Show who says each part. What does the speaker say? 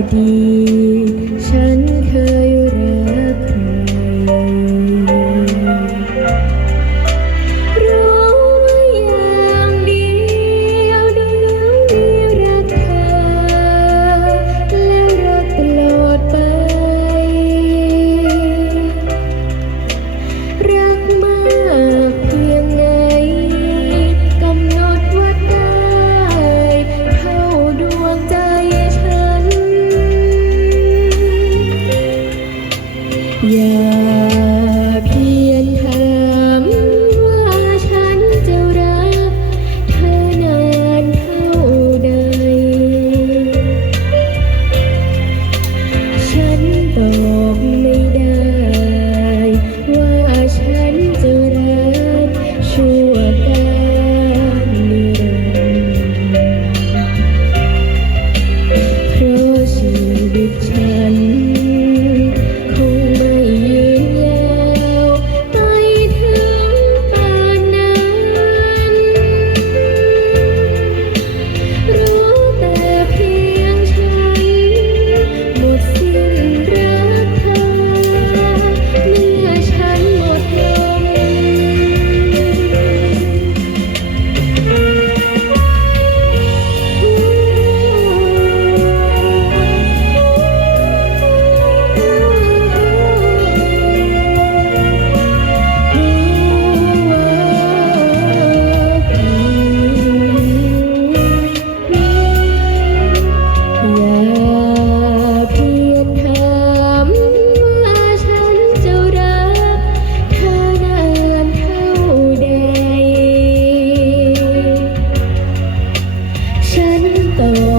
Speaker 1: tadi. Oh.